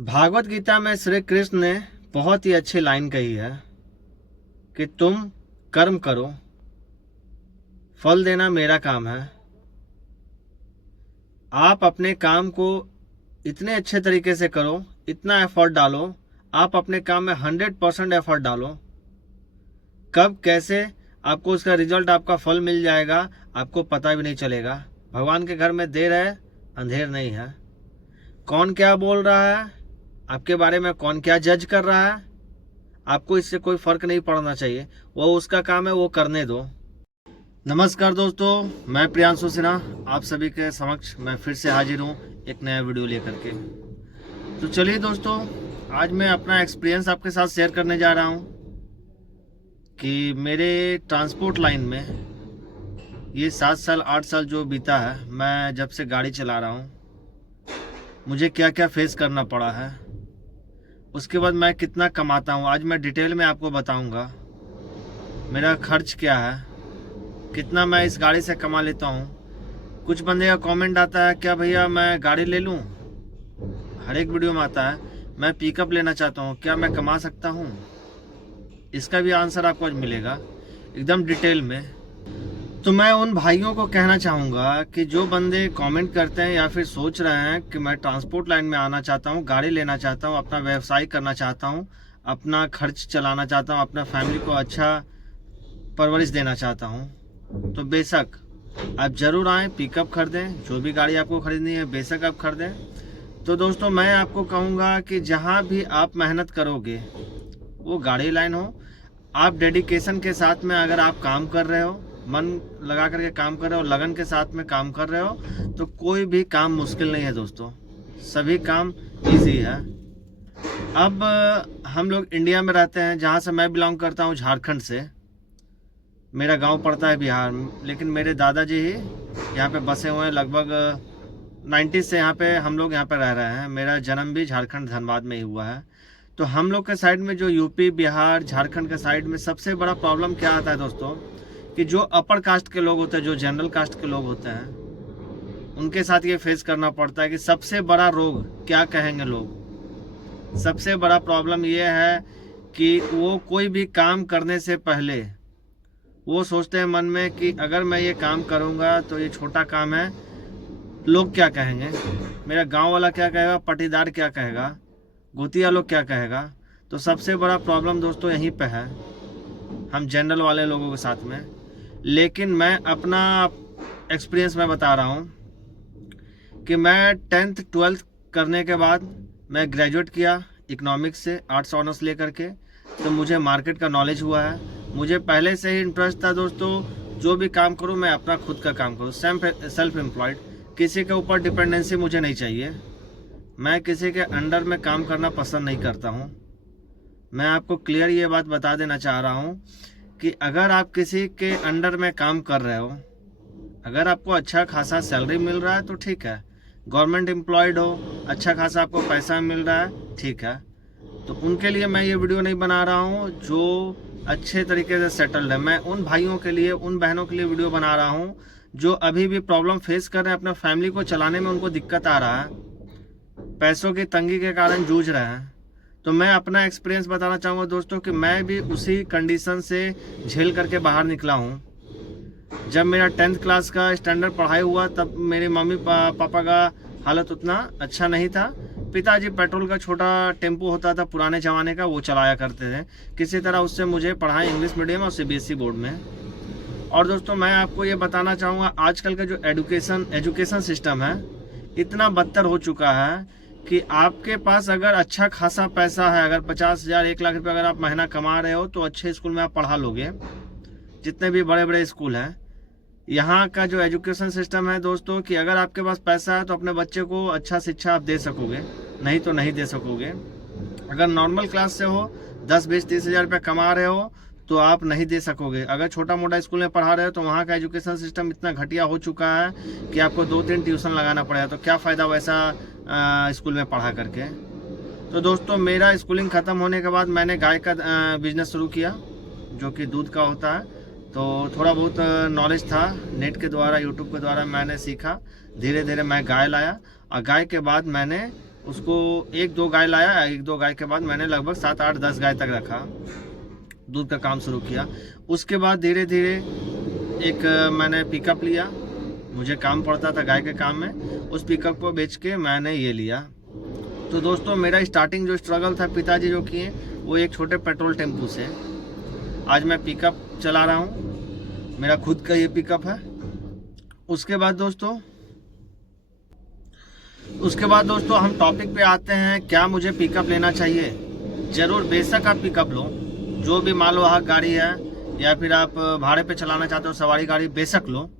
भागवत गीता में श्री कृष्ण ने बहुत ही अच्छी लाइन कही है कि तुम कर्म करो, फल देना मेरा काम है। आप अपने काम को इतने अच्छे तरीके से करो, इतना एफर्ट डालो, आप अपने काम में 100% एफर्ट डालो। कब कैसे आपको उसका रिजल्ट, आपका फल मिल जाएगा, आपको पता भी नहीं चलेगा। भगवान के घर में देर है, अंधेर नहीं है। कौन क्या बोल रहा है, आपके बारे में कौन क्या जज कर रहा है, आपको इससे कोई फर्क नहीं पड़ना चाहिए। वो उसका काम है, वो करने दो। नमस्कार दोस्तों, मैं प्रियांशु सिन्हा आप सभी के समक्ष मैं फिर से हाजिर हूँ एक नया वीडियो लेकर के। तो चलिए दोस्तों, आज मैं अपना एक्सपीरियंस आपके साथ शेयर करने जा रहा हूँ कि मेरे ट्रांसपोर्ट लाइन में ये 7 साल 8 साल जो बीता है, मैं जब से गाड़ी चला रहा हूँ, मुझे क्या क्या फेस करना पड़ा है। उसके बाद मैं कितना कमाता हूँ, आज मैं डिटेल में आपको बताऊंगा। मेरा खर्च क्या है, कितना मैं इस गाड़ी से कमा लेता हूँ। कुछ बंदे का कमेंट आता है, क्या भैया मैं गाड़ी ले लूँ, हर एक वीडियो में आता है। मैं पिकअप लेना चाहता हूँ, क्या मैं कमा सकता हूँ? इसका भी आंसर आपको आज मिलेगा एकदम डिटेल में। तो मैं उन भाइयों को कहना चाहूँगा कि जो बंदे कमेंट करते हैं या फिर सोच रहे हैं कि मैं ट्रांसपोर्ट लाइन में आना चाहता हूँ, गाड़ी लेना चाहता हूँ, अपना व्यवसाय करना चाहता हूँ, अपना खर्च चलाना चाहता हूँ, अपना फैमिली को अच्छा परवरिश देना चाहता हूँ, तो बेशक आप ज़रूर आएँ, पिकअप खरीदें। जो भी गाड़ी आपको खरीदनी है बेशक आप खरीदें। तो दोस्तों, मैं आपको कहूँगा कि जहाँ भी आप मेहनत करोगे, वो गाड़ी लाइन हो, आप डेडिकेशन के साथ में अगर आप काम कर रहे हो, मन लगा करके काम कर रहे हो, लगन के साथ में काम कर रहे हो, तो कोई भी काम मुश्किल नहीं है दोस्तों, सभी काम इजी है। अब हम लोग इंडिया में रहते हैं, जहाँ से मैं बिलोंग करता हूँ झारखंड से। मेरा गांव पड़ता है बिहार में, लेकिन मेरे दादाजी ही यहाँ पे बसे हुए हैं। लगभग 90 से यहाँ पे हम लोग यहाँ पे रह रहे हैं। मेरा जन्म भी झारखंड धनबाद में ही हुआ है। तो हम लोग के साइड में जो यूपी बिहार झारखंड के साइड में सबसे बड़ा प्रॉब्लम क्या आता है दोस्तों, कि जो अपर कास्ट के लोग होते हैं, जो जनरल कास्ट के लोग होते हैं, उनके साथ ये फेस करना पड़ता है कि सबसे बड़ा रोग क्या कहेंगे लोग। सबसे बड़ा प्रॉब्लम ये है कि वो कोई भी काम करने से पहले वो सोचते हैं मन में कि अगर मैं ये काम करूँगा तो ये छोटा काम है, लोग क्या कहेंगे, मेरा गांव वाला क्या कहेगा, पटीदार क्या कहेगा, गोतिया लोग क्या कहेगा। तो सबसे बड़ा प्रॉब्लम दोस्तों यहीं पे है, हम जनरल वाले लोगों के साथ में। लेकिन मैं अपना एक्सपीरियंस में बता रहा हूँ कि मैं 10th 12th करने के बाद मैं ग्रेजुएट किया इकोनॉमिक्स से, आर्ट्स ऑनर्स लेकर के। तो मुझे मार्केट का नॉलेज हुआ है। मुझे पहले से ही इंटरेस्ट था दोस्तों, जो भी काम करूँ मैं अपना खुद का काम करूँ, सेल्फ एम्प्लॉयड, किसी के ऊपर डिपेंडेंसी मुझे नहीं चाहिए। मैं किसी के अंडर में काम करना पसंद नहीं करता हूँ। मैं आपको क्लियर ये बात बता देना चाह रहा हूँ कि अगर आप किसी के अंडर में काम कर रहे हो, अगर आपको अच्छा खासा सैलरी मिल रहा है तो ठीक है, गवर्नमेंट एम्प्लॉयड हो, अच्छा खासा आपको पैसा मिल रहा है, ठीक है, तो उनके लिए मैं ये वीडियो नहीं बना रहा हूँ जो अच्छे तरीके से सेटल्ड है। मैं उन भाइयों के लिए, उन बहनों के लिए वीडियो बना रहा हूँ जो अभी भी प्रॉब्लम फेस कर रहे हैं, अपना फैमिली को चलाने में उनको दिक्कत आ रहा है, पैसों की तंगी के कारण जूझ रहे हैं। तो मैं अपना एक्सपीरियंस बताना चाहूँगा दोस्तों कि मैं भी उसी कंडीशन से झेल करके बाहर निकला हूँ। जब मेरा 10th क्लास का स्टैंडर्ड पढ़ाई हुआ, तब मेरे मम्मी पापा का हालत उतना अच्छा नहीं था। पिताजी पेट्रोल का छोटा टेम्पो होता था पुराने ज़माने का, वो चलाया करते थे। किसी तरह उससे मुझे पढ़ाएं इंग्लिश मीडियम और CBSE बोर्ड में। और दोस्तों, मैं आपको ये बताना चाहूँगा, आजकल का जो एजुकेशन सिस्टम है इतना बदतर हो चुका है कि आपके पास अगर अच्छा खासा पैसा है, अगर 50,000 1 लाख रुपये अगर आप महीना कमा रहे हो, तो अच्छे स्कूल में आप पढ़ा लोगे। जितने भी बड़े बड़े स्कूल हैं, यहाँ का जो एजुकेशन सिस्टम है दोस्तों, कि अगर आपके पास पैसा है तो अपने बच्चे को अच्छा शिक्षा आप दे सकोगे, नहीं तो नहीं दे सकोगे। अगर नॉर्मल क्लास से हो, 10 20 30 हज़ार रुपये कमा रहे हो, तो आप नहीं दे सकोगे। अगर छोटा मोटा स्कूल में पढ़ा रहे हो तो वहाँ का एजुकेशन सिस्टम इतना घटिया हो चुका है कि आपको 2-3 ट्यूशन लगाना पड़ेगा। तो क्या फ़ायदा वैसा स्कूल में पढ़ा करके। तो दोस्तों, मेरा स्कूलिंग ख़त्म होने के बाद मैंने गाय का बिजनेस शुरू किया, जो कि दूध का होता है। तो थोड़ा बहुत नॉलेज था, नेट के द्वारा, यूट्यूब के द्वारा मैंने सीखा। धीरे धीरे मैं गाय लाया, और गाय के बाद मैंने उसको 1-2 गाय लाया। 1-2 गाय के बाद मैंने लगभग 7-8-10 गाय तक रखा, दूध का काम शुरू किया। उसके बाद धीरे धीरे एक मैंने पिकअप लिया, मुझे काम पड़ता था गाय के काम में, उस पिकअप को बेच के मैंने ये लिया। तो दोस्तों मेरा स्टार्टिंग जो स्ट्रगल था पिताजी जो किए वो एक छोटे पेट्रोल टेम्पू से, आज मैं पिकअप चला रहा हूँ, मेरा खुद का ये पिकअप है। उसके बाद दोस्तों हम टॉपिक पे आते हैं, क्या मुझे पिकअप लेना चाहिए। ज़रूर, बेशक आप पिकअप लो, जो भी मान लो आप गाड़ी है या फिर आप भाड़े पे चलाना चाहते हो सवारी गाड़ी, बेशक लो,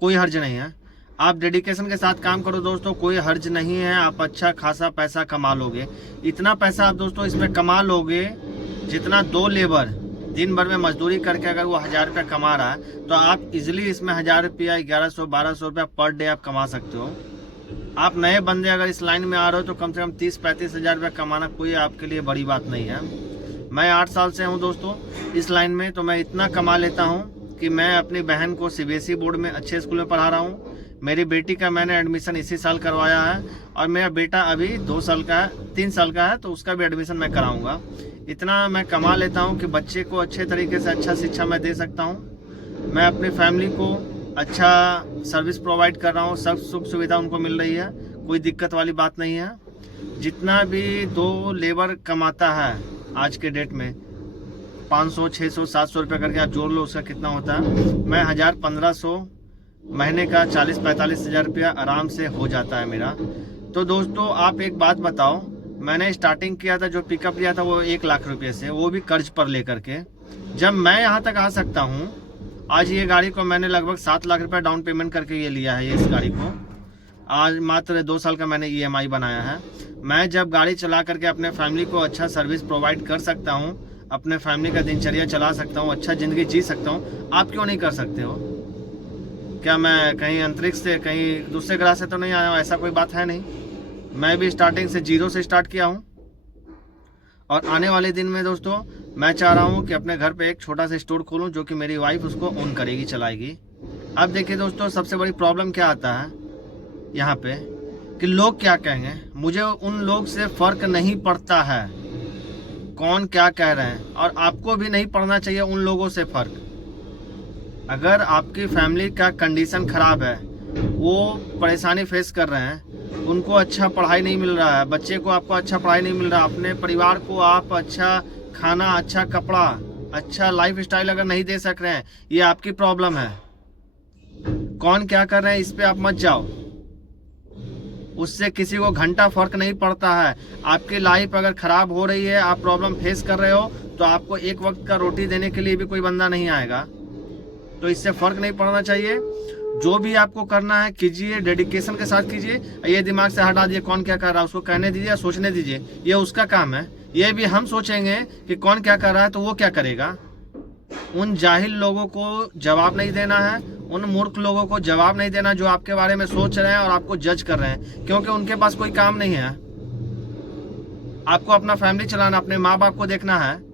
कोई हर्ज नहीं है। आप डेडिकेशन के साथ काम करो दोस्तों, कोई हर्ज नहीं है, आप अच्छा खासा पैसा कमा लोगे। इतना पैसा आप दोस्तों इसमें कमा लोगे जितना 2 लेबर दिन भर में मजदूरी करके अगर वो 1000 रुपया कमा रहा है तो आप इजिली इसमें 1000 रुपया, 1100-1200 रुपया पर डे आप कमा सकते हो। आप नए बंदे अगर इस लाइन में आ रहे हो तो कम से कम 30-35 हज़ार रुपया कमाना कोई आपके लिए बड़ी बात नहीं है। मैं 8 साल से हूँ दोस्तों इस लाइन में, तो मैं इतना कमा लेता हूँ कि मैं अपनी बहन को सीबीएसई बोर्ड में अच्छे स्कूल में पढ़ा रहा हूँ। मेरी बेटी का मैंने एडमिशन इसी साल करवाया है और मेरा बेटा अभी 3 साल का है, तो उसका भी एडमिशन मैं कराऊंगा। इतना मैं कमा लेता हूँ कि बच्चे को अच्छे तरीके से अच्छा शिक्षा मैं दे सकता हूँ। मैं अपनी फैमिली को अच्छा सर्विस प्रोवाइड कर रहा हूँ, सब सुख सुविधा उनको मिल रही है, कोई दिक्कत वाली बात नहीं है। जितना भी 2 लेबर कमाता है आज के डेट में 500, 600, 700 रुपये करके आप जोड़ लो, उसका कितना होता है। मैं 1000-1500 महीने का 40-45 हज़ार रुपया आराम से हो जाता है मेरा। तो दोस्तों आप एक बात बताओ, मैंने स्टार्टिंग किया था, जो पिकअप लिया था वो 1 लाख रुपये से, वो भी कर्ज पर लेकर के। जब मैं यहाँ तक आ सकता हूँ, आज ये गाड़ी को मैंने लगभग 7 लाख रुपये डाउन पेमेंट करके ये लिया है। इस गाड़ी को आज मात्र 2 साल का मैंने EMI बनाया है। मैं जब गाड़ी चला करके अपने फैमिली को अच्छा सर्विस प्रोवाइड कर सकता हूँ, अपने फैमिली का दिनचर्या चला सकता हूँ, अच्छा ज़िंदगी जी सकता हूँ, आप क्यों नहीं कर सकते हो? क्या मैं कहीं अंतरिक्ष से, कहीं दूसरे ग्रह से तो नहीं आया हूँ? ऐसा कोई बात है नहीं। मैं भी स्टार्टिंग से 0 से स्टार्ट किया हूँ और आने वाले दिन में दोस्तों मैं चाह रहा हूँ कि अपने घर पे एक छोटा सा स्टोर खोलूँ, जो कि मेरी वाइफ उसको ओन करेगी, चलाएगी। अब देखिए दोस्तों, सबसे बड़ी प्रॉब्लम क्या आता है यहाँ पे कि लोग क्या कहेंगे। मुझे उन लोग से फ़र्क नहीं पड़ता है कौन क्या कह रहे हैं, और आपको भी नहीं पड़ना चाहिए उन लोगों से फ़र्क। अगर आपकी फैमिली का कंडीशन ख़राब है, वो परेशानी फेस कर रहे हैं, उनको अच्छा पढ़ाई नहीं मिल रहा है, बच्चे को आपको अच्छा पढ़ाई नहीं मिल रहा, अपने परिवार को आप अच्छा खाना, अच्छा कपड़ा, अच्छा लाइफ स्टाइल अगर नहीं दे सक रहे हैं, ये आपकी प्रॉब्लम है। कौन क्या कर रहे हैं इस पे आप मत जाओ, उससे किसी को घंटा फर्क नहीं पड़ता है। आपकी लाइफ अगर ख़राब हो रही है, आप प्रॉब्लम फेस कर रहे हो, तो आपको एक वक्त का रोटी देने के लिए भी कोई बंदा नहीं आएगा। तो इससे फ़र्क नहीं पड़ना चाहिए। जो भी आपको करना है कीजिए, डेडिकेशन के साथ कीजिए। ये दिमाग से हटा दीजिए कौन क्या कर रहा है, उसको कहने दीजिए, सोचने दीजिए, ये उसका काम है। ये भी हम सोचेंगे कि कौन क्या कर रहा है तो वो क्या करेगा। उन जाहिल लोगों को जवाब नहीं देना है, उन मूर्ख लोगों को जवाब नहीं देना जो आपके बारे में सोच रहे हैं और आपको जज कर रहे हैं, क्योंकि उनके पास कोई काम नहीं है। आपको अपना फैमिली चलाना, अपने माँ बाप को देखना है,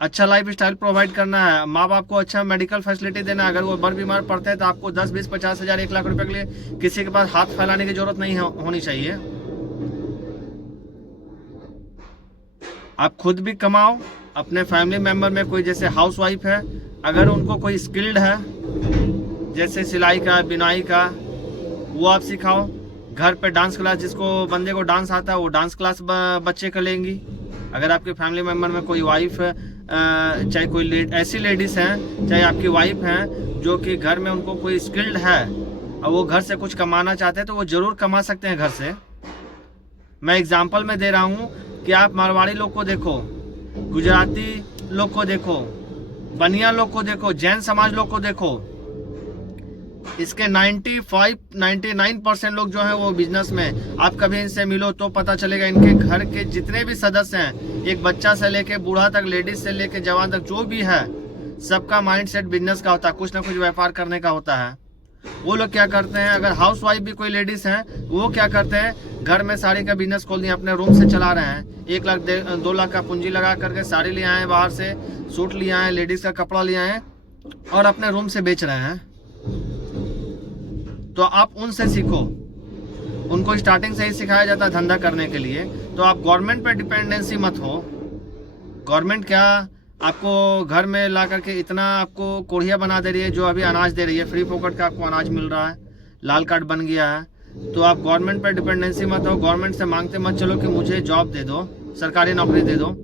अच्छा लाइफ स्टाइल प्रोवाइड करना है, माँ बाप को अच्छा मेडिकल फैसिलिटी देना है। अगर वो बर बीमार पड़ते हैं तो आपको 10, 20, 50 हज़ार, 1 लाख रुपए के लिए किसी के पास हाथ फैलाने की जरूरत नहीं होनी चाहिए। आप खुद भी कमाओ, अपने फैमिली मेंबर में कोई जैसे हाउस वाइफ है, अगर उनको कोई स्किल्ड है जैसे सिलाई का, बिनाई का, वो आप सिखाओ। घर पे डांस क्लास, जिसको बंदे को डांस आता है वो डांस क्लास बच्चे कर लेंगी। अगर आपके फैमिली मेंबर में कोई वाइफ है, चाहे कोई ऐसी लेडीज़ हैं, चाहे आपकी वाइफ हैं जो कि घर में उनको कोई स्किल्ड है और वो घर से कुछ कमाना चाहते हैं, तो वो ज़रूर कमा सकते हैं घर से। मैं एग्जांपल में दे रहा हूँ कि आप मारवाड़ी लोग को देखो, गुजराती लोग को देखो, बनिया लोग को देखो, जैन समाज लोग को देखो, इसके 95-99% लोग जो हैं वो बिजनेस में। आप कभी इनसे मिलो तो पता चलेगा, इनके घर के जितने भी सदस्य हैं, एक बच्चा से लेके बूढ़ा तक, लेडीज से लेके जवान तक, जो भी है, सबका माइंडसेट बिजनेस का होता है, कुछ ना कुछ व्यापार करने का होता है। वो लोग क्या करते हैं, अगर हाउस वाइफ भी कोई लेडीज हैं, वो क्या करते हैं, घर में साड़ी का बिजनेस खोल दिया, अपने रूम से चला रहे हैं। 1 लाख 2 लाख का पूंजी लगा करके साड़ी ले आए, बाहर से सूट ले आए, लेडीज का कपड़ा ले आए और अपने रूम से बेच रहे हैं। तो आप उनसे सीखो, उनको स्टार्टिंग से ही सिखाया जाता है धंधा करने के लिए। तो आप गवर्नमेंट पे डिपेंडेंसी मत हो। गवर्नमेंट क्या आपको घर में ला करके इतना आपको कोढ़िया बना दे रही है, जो अभी अनाज दे रही है, फ्री फोकट का आपको अनाज मिल रहा है, लाल कार्ड बन गया है। तो आप गवर्नमेंट पर डिपेंडेंसी मत हो। गवर्नमेंट से मांगते मत चलो कि मुझे जॉब दे दो, सरकारी नौकरी दे दो।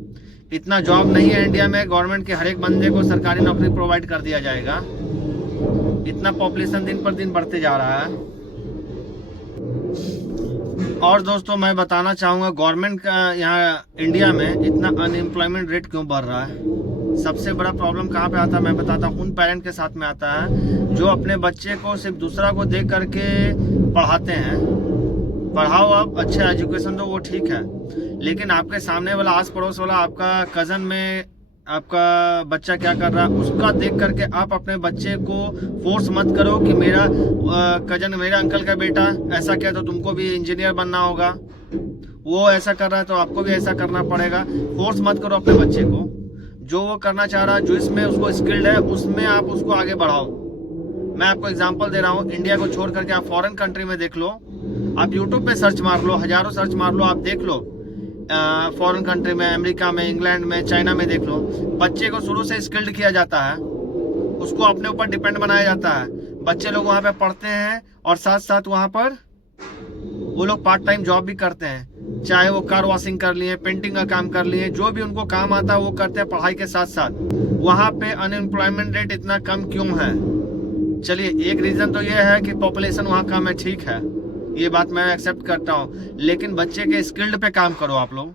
इतना जॉब नहीं है इंडिया में। गवर्नमेंट के हर एक बंदे को सरकारी नौकरी प्रोवाइड कर दिया जाएगा। इतना पॉपुलेशन दिन पर दिन बढ़ते जा रहा है। और दोस्तों मैं बताना चाहूँगा गवर्नमेंट का यहाँ इंडिया में इतना अनएम्प्लॉयमेंट रेट क्यों बढ़ रहा है। सबसे बड़ा प्रॉब्लम कहाँ पे आता है मैं बताता हूँ। उन पेरेंट के साथ में आता है जो अपने बच्चे को सिर्फ दूसरा को देख करके पढ़ाते हैं। पढ़ाओ आप, अच्छा एजुकेशन दो, वो ठीक है, लेकिन आपके सामने वाला आस पड़ोस वाला आपका कज़न में आपका बच्चा क्या कर रहा है उसका देख करके आप अपने बच्चे को फोर्स मत करो कि मेरा कज़न, मेरा अंकल का बेटा ऐसा किया तो तुमको भी इंजीनियर बनना होगा, वो ऐसा कर रहा है तो आपको भी ऐसा करना पड़ेगा। फोर्स मत करो अपने बच्चे को। जो वो करना चाह रहा है, जो इसमें उसको स्किल्ड है, उसमें आप उसको आगे बढ़ाओ। मैं आपको एग्जांपल दे रहा हूँ। इंडिया को छोड़ करके आप फॉरेन कंट्री में देख लो, आप यूट्यूब पे सर्च मार लो, हजारों सर्च मार लो, आप देख लो फॉरेन कंट्री में, अमेरिका में, इंग्लैंड में, चाइना में देख लो, बच्चे को शुरू से स्किल्ड किया जाता है, उसको अपने ऊपर डिपेंड बनाया जाता है। बच्चे लोग वहाँ पे पढ़ते हैं और साथ साथ वहाँ पर वो लोग पार्ट टाइम जॉब भी करते हैं, चाहे वो कार वॉशिंग कर लिए, पेंटिंग का काम कर लिए, जो भी उनको काम आता है वो करते हैं पढ़ाई के साथ साथ। वहाँ पे अनएम्प्लॉयमेंट रेट इतना कम क्यों है? चलिए एक रीजन तो ये है कि पॉपुलेशन वहाँ कम है, ठीक है, ये बात मैं एक्सेप्ट करता हूँ, लेकिन बच्चे के स्किल्ड पे काम करो। आप लोग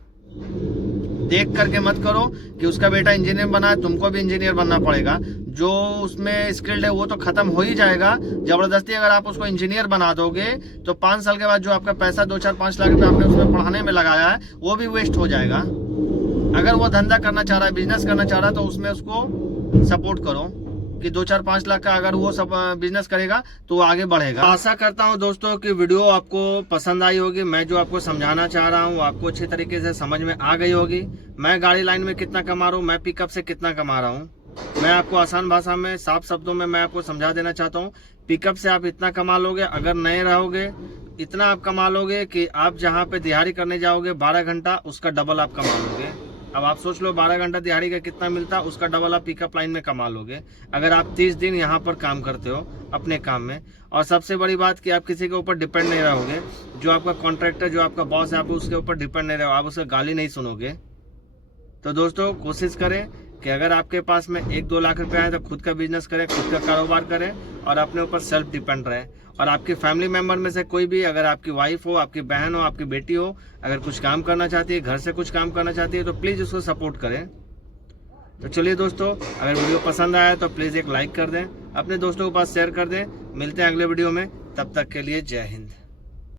देख करके मत करो कि उसका बेटा इंजीनियर बना है, तुमको भी इंजीनियर बनना पड़ेगा। जो उसमें स्किल्ड है वो तो खत्म हो ही जाएगा। जबरदस्ती अगर आप उसको इंजीनियर बना दोगे तो 5 साल के बाद जो आपका पैसा 2-4-5 लाख रुपए आपने उसमें पढ़ाने में लगाया है वो भी वेस्ट हो जाएगा। अगर वो धंधा करना चाह रहा है, बिजनेस करना चाह रहा है, तो उसमें उसको सपोर्ट करो कि 2-4-5 लाख का अगर वो सब बिजनेस करेगा तो वो आगे बढ़ेगा। आशा करता हूँ दोस्तों कि वीडियो आपको पसंद आई होगी। मैं जो आपको समझाना चाह रहा हूँ आपको अच्छे तरीके से समझ में आ गई होगी। मैं गाड़ी लाइन में कितना कमा रहा हूँ, मैं पिकअप से कितना कमा रहा हूँ, मैं आपको आसान भाषा में, साफ शब्दों में मैं आपको समझा देना चाहता हूँ। पिकअप से आप इतना कमा लोगे, अगर नए रहोगे इतना आप कमा लोगे कि आप जहाँ पे दिहाड़ी करने जाओगे 12 घंटा, उसका डबल आप कमा लोगे। अब आप सोच लो 12 घंटा दिहाड़ी का कितना मिलता है, उसका डबल आप पिकअप लाइन में कमा लोगे अगर आप 30 दिन यहाँ पर काम करते हो अपने काम में। और सबसे बड़ी बात कि आप किसी के ऊपर डिपेंड नहीं रहोगे। जो आपका कॉन्ट्रैक्टर, जो आपका बॉस है, आप उसके ऊपर डिपेंड नहीं रहो, आप उसका गाली नहीं सुनोगे। तो दोस्तों कोशिश करें कि अगर आपके पास में 1-2 लाख रुपए आए तो खुद का बिजनेस करें, खुद का कारोबार करें और अपने ऊपर सेल्फ डिपेंड रहें। और आपकी फैमिली मेंबर में से कोई भी, अगर आपकी वाइफ हो, आपकी बहन हो, आपकी बेटी हो, अगर कुछ काम करना चाहती है, घर से कुछ काम करना चाहती है, तो प्लीज़ उसको सपोर्ट करें। तो चलिए दोस्तों, अगर वीडियो पसंद आया तो प्लीज़ एक लाइक कर दें, अपने दोस्तों के पास शेयर कर दें। मिलते हैं अगले वीडियो में, तब तक के लिए जय हिंद।